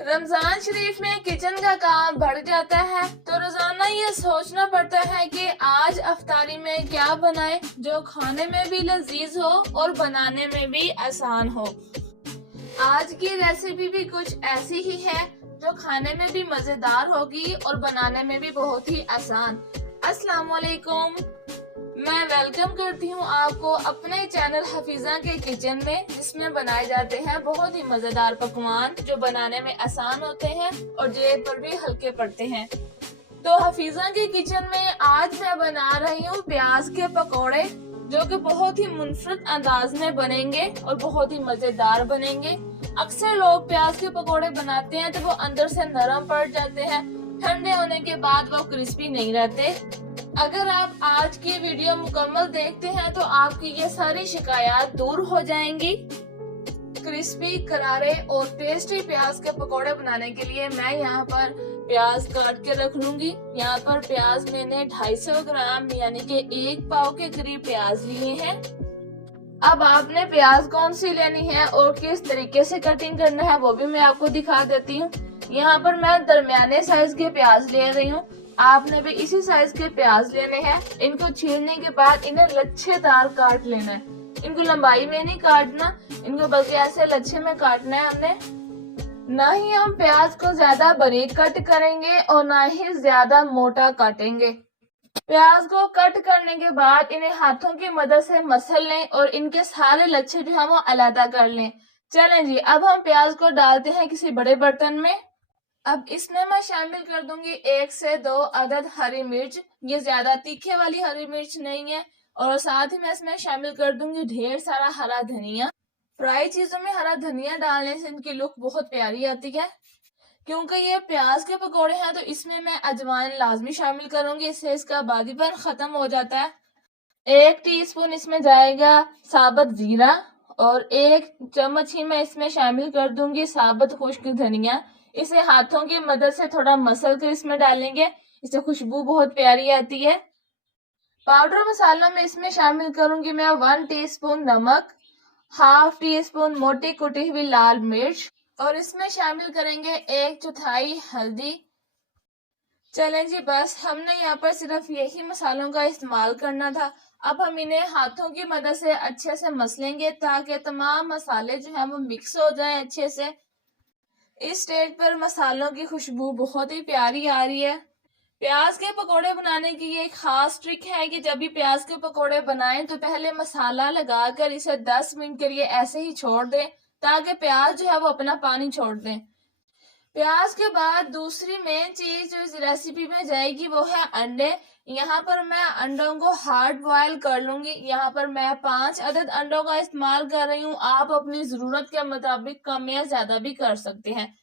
रमजान शरीफ में किचन का काम बढ़ जाता है तो रोजाना ये सोचना पड़ता है कि आज अफ्तारी में क्या बनाएं जो खाने में भी लजीज हो और बनाने में भी आसान हो। आज की रेसिपी भी कुछ ऐसी ही है जो खाने में भी मजेदार होगी और बनाने में भी बहुत ही आसान। अस्सलाम वालेकुम, मैं वेलकम करती हूँ आपको अपने चैनल हफीजा के किचन में, जिसमें बनाए जाते हैं बहुत ही मजेदार पकवान जो बनाने में आसान होते हैं और जेब पर भी हल्के पड़ते हैं। तो हफीजा के किचन में आज मैं बना रही हूँ प्याज के पकोड़े, जो कि बहुत ही मुनफरद अंदाज में बनेंगे और बहुत ही मजेदार बनेंगे। अक्सर लोग प्याज के पकोड़े बनाते हैं तो वो अंदर से नरम पड़ जाते हैं, ठंडे होने के बाद वो क्रिस्पी नहीं रहते। अगर आप आज की वीडियो मुकम्मल देखते हैं तो आपकी ये सारी शिकायत दूर हो जाएंगी। क्रिस्पी, करारे और टेस्टी प्याज के पकोड़े बनाने के लिए मैं यहाँ पर प्याज काट के रख लूंगी। यहाँ पर प्याज मैंने 250 ग्राम यानी कि 1 पाव के करीब प्याज लिए हैं। अब आपने प्याज कौन सी लेनी है और किस तरीके से कटिंग करना है वो भी मैं आपको दिखा देती हूँ। यहाँ पर मैं दरमियाने साइज के प्याज ले रही हूँ, आपने भी इसी साइज के प्याज लेने हैं। इनको छीलने के बाद इन्हें लच्छेदार काट लेना है। इनको लंबाई में नहीं काटना, इनको बल्कि ऐसे लच्छे में काटना है हमने। ना ही हम प्याज को ज्यादा बारीक कट करेंगे और ना ही ज्यादा मोटा काटेंगे। प्याज को कट करने के बाद इन्हें हाथों की मदद से मसल लें और इनके सारे लच्छे जो है वो अलग कर लें। चलें जी, अब हम प्याज को डालते हैं किसी बड़े बर्तन में। अब इसमें मैं शामिल कर दूंगी 1 से 2 अदद हरी मिर्च। ये ज्यादा तीखे वाली हरी मिर्च नहीं है। और साथ ही मैं इसमें शामिल कर दूंगी ढेर सारा हरा धनिया। फ्राई चीजों में हरा धनिया डालने से इनकी लुक बहुत प्यारी आती है। क्योंकि ये प्याज के पकोड़े हैं तो इसमें मैं अजवाइन लाजमी शामिल करूंगी, इससे इसका बादीपन खत्म हो जाता है। 1 टीस्पून इसमें जाएगा साबुत जीरा और 1 चम्मच ही मैं इसमें शामिल कर दूंगी साबुत खुश्क धनिया। इसे हाथों की मदद से थोड़ा मसल कर इसमें डालेंगे, इससे खुशबू बहुत प्यारी आती है। पाउडर मसाला में इसमें शामिल करूंगी मैं 1 टीस्पून नमक, हाफ टी स्पून मोटी कुटी हुई लाल मिर्च और इसमें शामिल करेंगे 1/4 हल्दी। चलें जी, बस हमने यहाँ पर सिर्फ यही मसालों का इस्तेमाल करना था। अब हम इन्हें हाथों की मदद से अच्छे से मसलेंगे ताकि तमाम मसाले जो है वो मिक्स हो जाएं अच्छे से। इस स्टेज पर मसालों की खुशबू बहुत ही प्यारी आ रही है। प्याज के पकोड़े बनाने की ये एक खास ट्रिक है कि जब भी प्याज के पकोड़े बनाएं तो पहले मसाला लगाकर इसे 10 मिनट के लिए ऐसे ही छोड़ दें ताकि प्याज जो है वो अपना पानी छोड़ दें। प्याज के बाद दूसरी मेन चीज जो इस रेसिपी में जाएगी वो है अंडे। यहाँ पर मैं अंडों को हार्ड बॉयल कर लूंगी। यहाँ पर मैं 5 अदद अंडों का इस्तेमाल कर रही हूँ। आप अपनी जरूरत के मुताबिक कम या ज्यादा भी कर सकते हैं।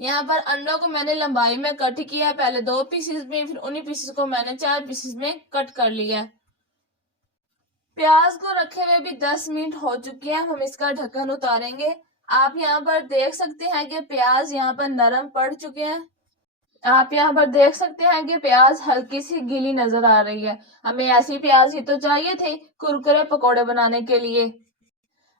यहाँ पर अंडों को मैंने लंबाई में कट किया, पहले 2 पीसेस में, फिर उन्हीं पीसेस को मैंने 4 पीसेस में कट कर लिया। प्याज को रखे हुए भी 10 मिनट हो चुके हैं। हम इसका ढक्कन उतारेंगे। आप यहाँ पर देख सकते हैं कि प्याज यहाँ पर नरम पड़ चुके हैं। आप यहाँ पर देख सकते हैं कि प्याज हल्की सी गीली नजर आ रही है। हमें ऐसी प्याज ही तो चाहिए थे कुरकुरे पकोड़े बनाने के लिए।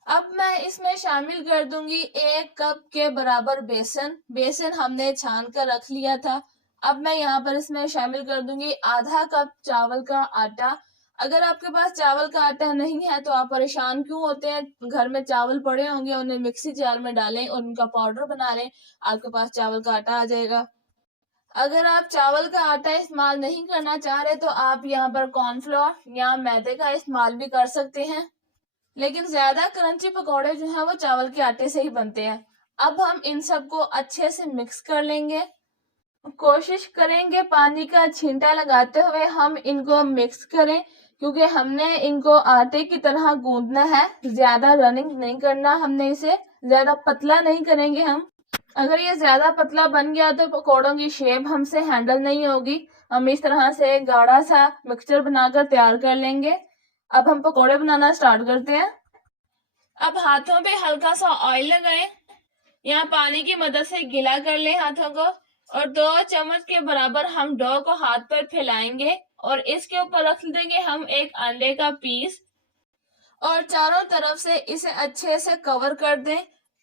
अब मैं इसमें शामिल कर दूंगी 1 कप के बराबर बेसन। बेसन हमने छान कर रख लिया था। अब मैं यहाँ पर इसमें शामिल कर दूंगी आधा कप चावल का आटा। अगर आपके पास चावल का आटा नहीं है तो आप परेशान क्यों होते हैं, घर में चावल पड़े होंगे, उन्हें मिक्सी जार में डालें और उनका पाउडर बना लें, आपके पास चावल का आटा आ जाएगा। अगर आप चावल का आटा इस्तेमाल नहीं करना चाह रहे तो आप यहाँ पर कॉर्नफ्लोर या मैदे का इस्तेमाल भी कर सकते हैं, लेकिन ज्यादा क्रंची पकौड़े जो है वो चावल के आटे से ही बनते हैं। अब हम इन सबको अच्छे से मिक्स कर लेंगे। कोशिश करेंगे पानी का छींटा लगाते हुए हम इनको मिक्स करें, क्योंकि हमने इनको आटे की तरह गूंदना है, ज्यादा रनिंग नहीं करना हमने इसे, ज्यादा पतला नहीं करेंगे हम। अगर ये ज्यादा पतला बन गया तो पकौड़ों की शेप हमसे हैंडल नहीं होगी। हम इस तरह से गाढ़ा सा मिक्सचर बनाकर तैयार कर लेंगे। अब हम पकोड़े बनाना स्टार्ट करते हैं। अब हाथों पे हल्का सा ऑयल लगाएं। यहाँ पानी की मदद से गीला कर लें हाथों को और 2 चम्मच के बराबर हम डो को हाथ पर फैलाएंगे और इसके ऊपर रख देंगे हम 1 अंडे का पीस और चारों तरफ से इसे अच्छे से कवर कर दें।